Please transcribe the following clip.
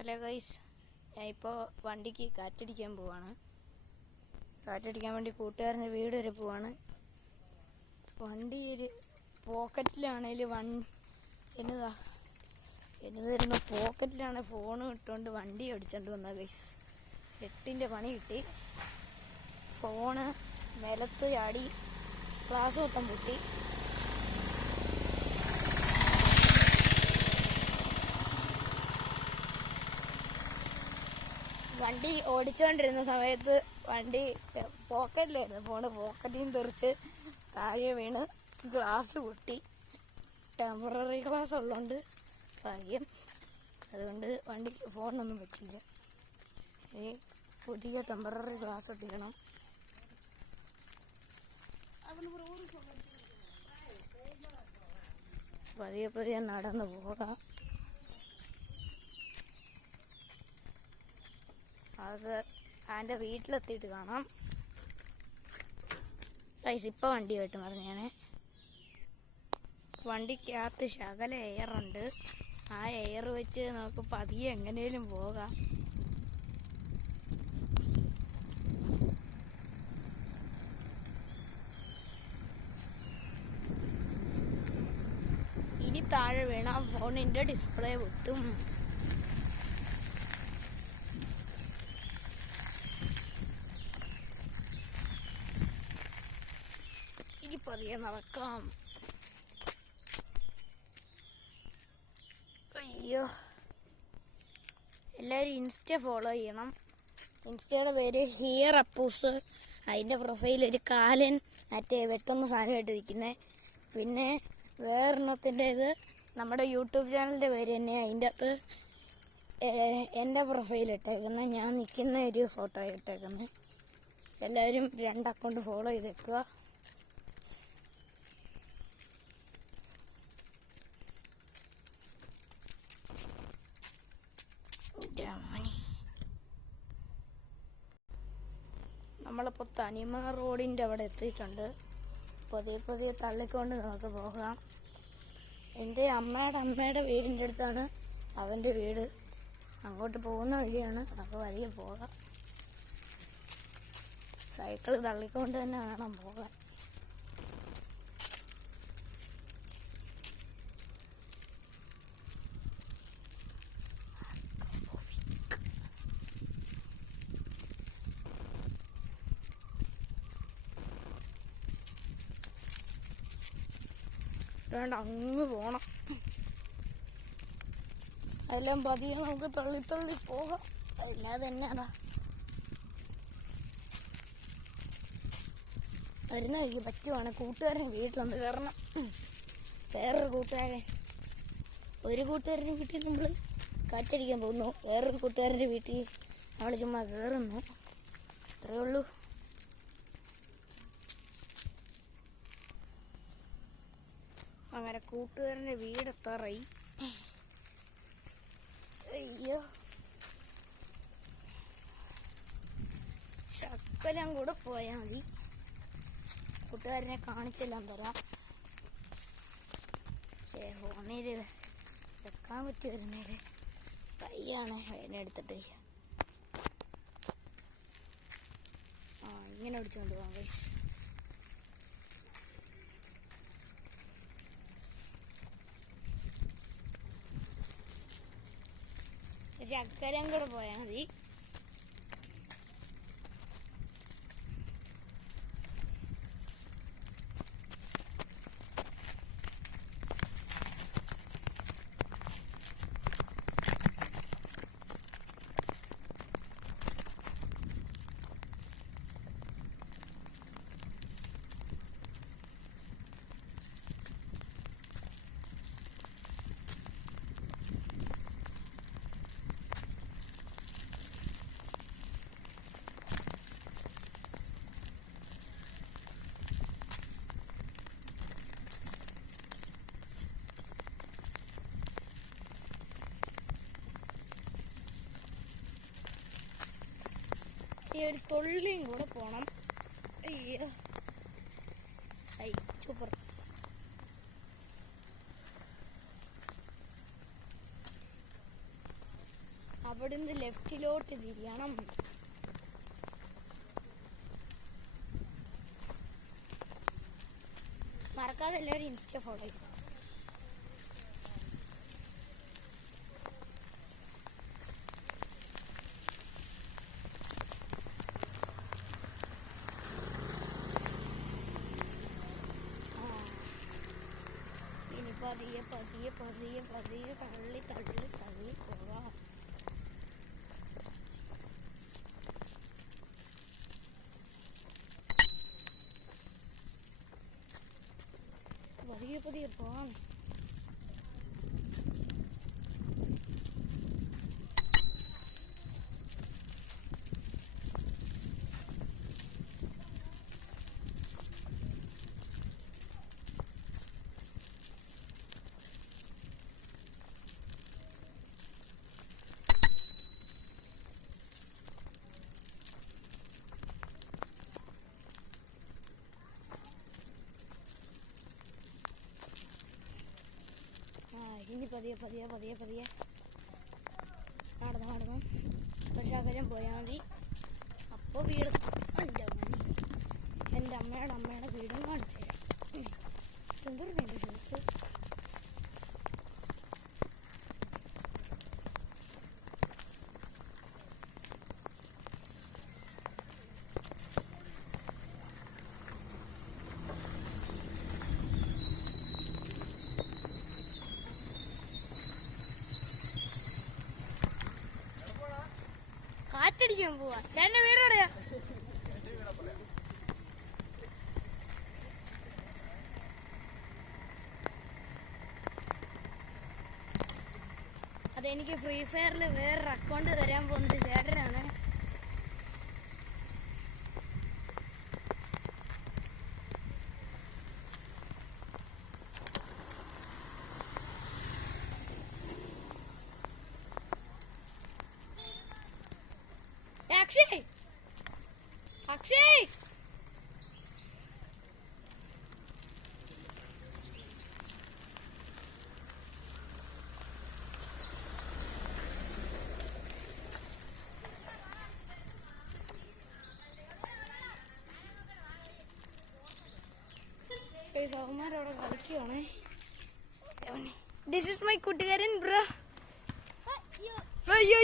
Hello guys, ഞാൻ ഇപ്പോൾ വണ്ടിക്ക് കാറ്റടിക്കാൻ പോവാണ്. കാറ്റടിക്കാൻ വേണ്ടി കൂട്ടുകാരൻ്റെ വീട് വരെ പോവാണ്. വണ്ടി ഒരു പോക്കറ്റിലാണേൽ എന്നതായിരുന്നു പോക്കറ്റിലാണ് ഫോൺ ഇട്ടുകൊണ്ട് വണ്ടി ഓടിച്ചോണ്ട് വന്നത് ഗൈസ്. 8ൻ്റെ പണി കിട്ടി. ഫോണ് നിലത്ത് ചാടി, ഗ്ലാസ് മൊത്തം പൊട്ടി. വണ്ടി ഓടിച്ചുകൊണ്ടിരുന്ന സമയത്ത് വണ്ടി പോക്കറ്റിലായിരുന്നു, ഫോണ് പോക്കറ്റിൽ നിന്ന് തെറിച്ച് താഴെ വീണ് ഗ്ലാസ് പൊട്ടി. ടെമ്പററി ഗ്ലാസ് ഉള്ളതുകൊണ്ട് ഭാഗ്യം, അതുകൊണ്ട് വണ്ടിക്ക് ഫോണൊന്നും പറ്റില്ല. ഇനി പുതിയ ടെമ്പററി ഗ്ലാസ് ഒട്ടിക്കണം. പതിയെ പതിയെ നടന്ന് പോകാം. അത് അവൻ്റെ വീട്ടിലെത്തിയിട്ട് കാണാം. ഗൈസ്, ഇപ്പോൾ വണ്ടിയായിട്ട് പറഞ്ഞാണ്. വണ്ടിക്കകത്ത് ശകല എയറുണ്ട്. ആ എയർ വെച്ച് നമുക്ക് പതിയെ എങ്ങനെയും പോകാം. ഇനി താഴെ വീണ ഫോണിൻ്റെ ഡിസ്പ്ലേ പൊട്ടും. ഇനി പതിയെ നടക്കാം. അയ്യോ, എല്ലാവരും ഇൻസ്റ്റ ഫോളോ ചെയ്യണം. ഇൻസ്റ്റയുടെ പേര് ഹിയർ അപ്പൂസ്. അതിൻ്റെ പ്രൊഫൈൽ ഒരു കാലൻ വെക്കുന്ന സാധനമായിട്ടിരിക്കുന്നത്. പിന്നെ വേറൊരെണ്ണത്തിൻ്റെ ഇത് നമ്മുടെ യൂട്യൂബ് ചാനലിൻ്റെ പേര് തന്നെ. അതിൻ്റെ അകത്ത് എൻ്റെ പ്രൊഫൈൽ ഇട്ടേക്കുന്നത്, ഞാൻ നിൽക്കുന്ന ഒരു ഫോട്ടോ ഇട്ടേക്കുന്നത്. എല്ലാവരും 2 അക്കൗണ്ട് ഫോളോ ചെയ്തേക്കുക. നമ്മളിപ്പോൾ തനിമ റോഡിൻ്റെ അവിടെ എത്തിയിട്ടുണ്ട്. പതിയെ പതിയെ തള്ളിക്കൊണ്ട് നമുക്ക് പോകാം. എൻ്റെ അമ്മയുടെ വീടിൻ്റെ അടുത്താണ് അവൻ്റെ വീട്. അങ്ങോട്ട് പോകുന്ന വഴിയാണ്, നമുക്ക് വഴിയെ പോകാം. സൈക്കിൾ തള്ളിക്കൊണ്ട് തന്നെ വേണം പോകാൻ. വേണ്ട, അങ്ങ് പോണം. അതെല്ലാം പതിയെ നമുക്ക് തള്ളി പോകാം. അല്ലാതെ തന്നെയാണോ വരുന്ന വഴിക്ക് പറ്റുവാണ്. കൂട്ടുകാരൻ വീട്ടിലൊന്ന് കയറണം. വേറൊരു കൂട്ടുകാരൻ്റെ വീട്ടിൽ നമ്മൾ കാറ്റടിക്കാൻ പോകുന്നു. വേറൊരു കൂട്ടുകാരൻ്റെ വീട്ടിൽ നമ്മൾ ചുമ്മാ കയറുന്നു. അത്രയേ ഉള്ളൂ. അങ്ങനെ കൂട്ടുകാരൻ്റെ വീടെത്താറായി. അയ്യോ, ശക്കലം കൂടെ പോയാൽ മതി. കൂട്ടുകാരനെ കാണിച്ചെല്ലാം തരാം. പക്ഷേ ഫോണിൽ വെക്കാൻ പറ്റുമായിരുന്നേല്. കയ്യാണ് അതിനെ എടുത്തിട്ട് ഇങ്ങനെ അടിച്ചുകൊണ്ട് പോകാം ഗൈസ്. ശക്കരം കൂടെ പോയാൽ മതി. ഈ ഒരു തൊള്ളിയും കൂടെ പോണം. അയ്യോ, സൂപ്പർ. അവിടുന്ന് ലെഫ്റ്റിലോട്ട് തിരിയണം. മറക്കാതെ എല്ലാവരും ഇൻസ്റ്റ ഫോളോ ചെയ്യും. ഇനി പതിയെ പതിയെ പതിയെ പതിയെ തള്ളി തള്ളി തള്ളി പോവാം. പതിയെ പതിയെ പോവാം. ഇനി പതിയെ പതിയെ പതിയെ പതിയെ നടന്നു ശകലം പോയാൽ മതി. അപ്പോൾ വീട് എൻ്റെ അമ്മയുടെ വീടും കാണിച്ചു തരാം. എന്തൊരു വേണ്ട ഷോപ്പ്. കാറ്റടിക്കാൻ പോവാ. ചേട്ടൻ്റെ വീട് എവിടെയാ? അതെനിക്ക് ഫ്രീ ഫയറിൽ വേറൊരു അക്കൗണ്ട് തരാൻ പോകുന്നത് ചേട്ടനാണ്. അക്ഷയ് അക്ഷയ് സഹോദരന്മാരവിടെ കളിക്കുകയാണേ. ദിസ് ഈസ് മൈ കൂട്ടുകാരൻ ബ്രോ. അയ്യോ